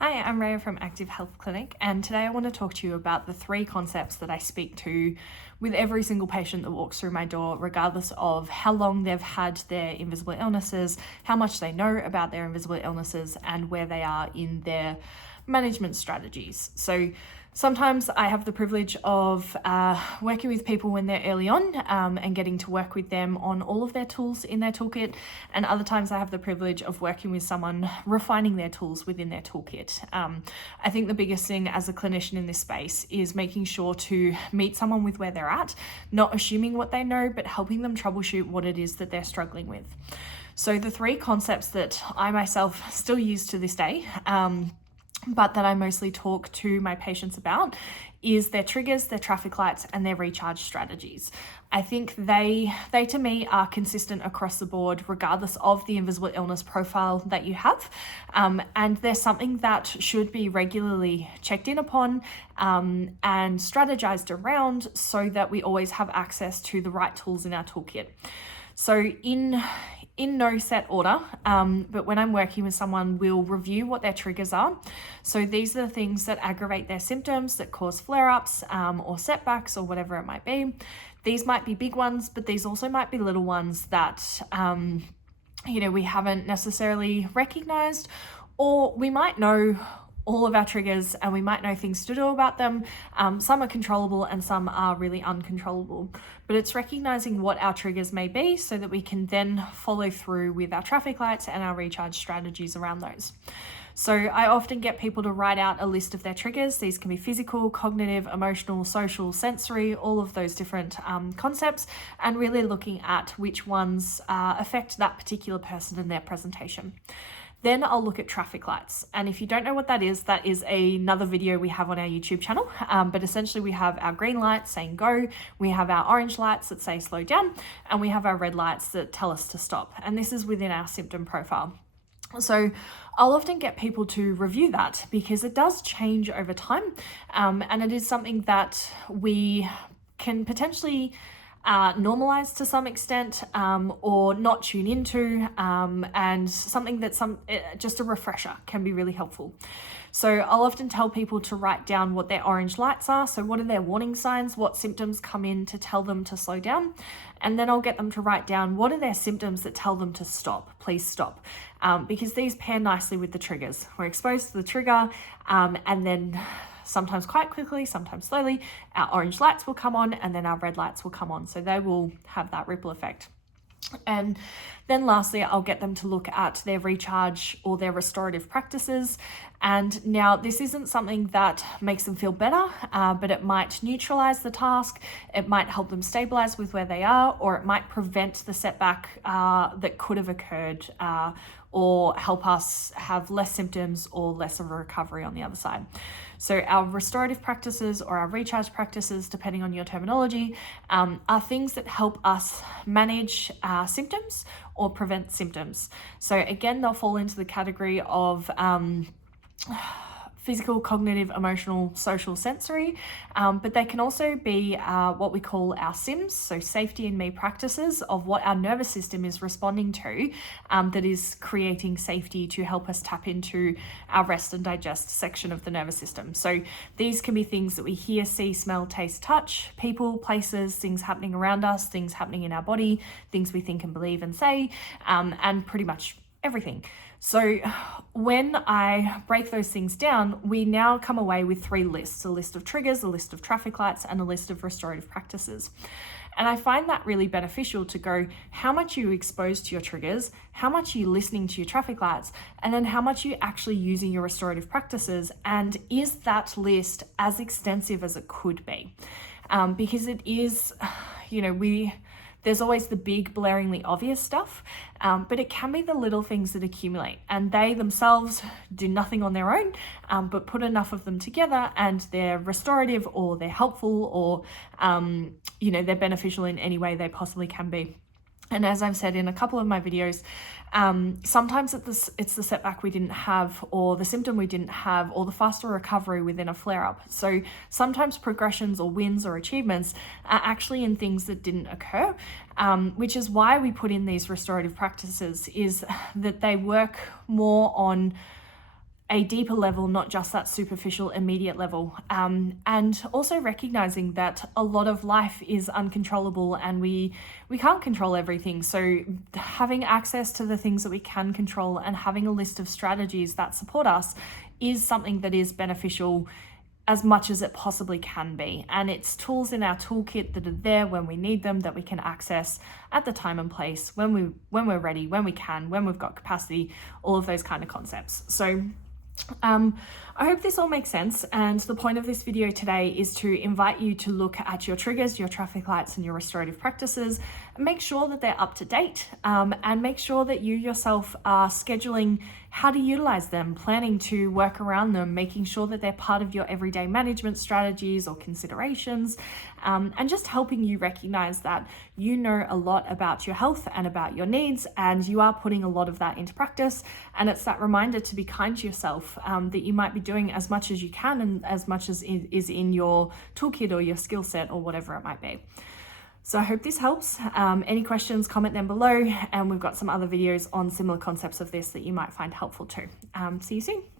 Hi, I'm Rhea from Active Health Clinic, and today I want to talk to you about the 3 concepts that I speak to with every single patient that walks through my door, regardless of how long they've had their invisible illnesses, how much they know about their invisible illnesses, and where they are in their management strategies. So sometimes I have the privilege of working with people when they're early on and getting to work with them on all of their tools in their toolkit. And other times I have the privilege of working with someone refining their tools within their toolkit. I think the biggest thing as a clinician in this space is making sure to meet someone with where they're at, not assuming what they know, but helping them troubleshoot what it is that they're struggling with. So the 3 concepts that I myself still use to this day, but that I mostly talk to my patients about, is their triggers, their traffic lights, and their recharge strategies. I think they to me are consistent across the board, regardless of the invisible illness profile that you have. And they're something that should be regularly checked in upon and strategized around so that we always have access to the right tools in our toolkit. So in no set order, but when I'm working with someone, we'll review what their triggers are. So these are the things that aggravate their symptoms, that cause flare-ups or setbacks or whatever it might be. These might be big ones, but these also might be little ones that we haven't necessarily recognized, or we might know all of our triggers and we might know things to do about them. Some are controllable and some are really uncontrollable, but it's recognizing what our triggers may be so that we can then follow through with our traffic lights and our recharge strategies around those. So I often get people to write out a list of their triggers. These can be physical, cognitive, emotional, social, sensory, all of those different concepts, and really looking at which ones affect that particular person in their presentation. Then I'll look at traffic lights. And if you don't know what that is another video we have on our YouTube channel. But essentially we have our green lights saying go, we have our orange lights that say slow down, and we have our red lights that tell us to stop. And this is within our symptom profile. So I'll often get people to review that because it does change over time. And it is something that we can potentially normalize to some extent or not tune into, and something that just a refresher can be really helpful. So I'll often tell people to write down what their orange lights are. So what are their warning signs? What symptoms come in to tell them to slow down? And then I'll get them to write down what are their symptoms that tell them to stop, please stop. Because these pair nicely with the triggers. We're exposed to the trigger and then sometimes quite quickly, sometimes slowly, our orange lights will come on and then our red lights will come on. So they will have that ripple effect. And then lastly, I'll get them to look at their recharge or their restorative practices. And now this isn't something that makes them feel better, but it might neutralize the task. It might help them stabilize with where they are, or it might prevent the setback that could have occurred, or help us have less symptoms or less of a recovery on the other side. So our restorative practices or our recharge practices, depending on your terminology, are things that help us manage symptoms or prevent symptoms. So again, they'll fall into the category of physical, cognitive, emotional, social, sensory, but they can also be what we call our SIMs, so safety in me practices of what our nervous system is responding to, that is creating safety to help us tap into our rest and digest section of the nervous system. So these can be things that we hear, see, smell, taste, touch, people, places, things happening around us, things happening in our body, things we think and believe and say, and pretty much everything. So when I break those things down, we now come away with 3 lists: a list of triggers, a list of traffic lights, and a list of restorative practices. And I find that really beneficial to go, how much are you exposed to your triggers? How much are you listening to your traffic lights? And then how much are you actually using your restorative practices? And is that list as extensive as it could be? Because it is, there's always the big blaringly obvious stuff, but it can be the little things that accumulate, and they themselves do nothing on their own, but put enough of them together and they're restorative or they're helpful or, they're beneficial in any way they possibly can be. And as I've said in a couple of my videos, sometimes it's the setback we didn't have, or the symptom we didn't have, or the faster recovery within a flare-up. So sometimes progressions or wins or achievements are actually in things that didn't occur, which is why we put in these restorative practices, is that they work more on a deeper level, not just that superficial immediate level. And also recognizing that a lot of life is uncontrollable and we can't control everything. So having access to the things that we can control and having a list of strategies that support us is something that is beneficial as much as it possibly can be. And it's tools in our toolkit that are there when we need them, that we can access at the time and place, when we're ready, when we can, when we've got capacity, all of those kind of concepts. So I hope this all makes sense, and the point of this video today is to invite you to look at your triggers, your traffic lights, and your restorative practices, and make sure that they're up to date, and make sure that you yourself are scheduling how to utilize them, planning to work around them, making sure that they're part of your everyday management strategies or considerations, and just helping you recognize that you know a lot about your health and about your needs, and you are putting a lot of that into practice. And it's that reminder to be kind to yourself, that you might be doing as much as you can and as much as is in your toolkit or your skill set or whatever it might be. So I hope this helps. Any questions, comment them below, and we've got some other videos on similar concepts of this that you might find helpful too. See you soon.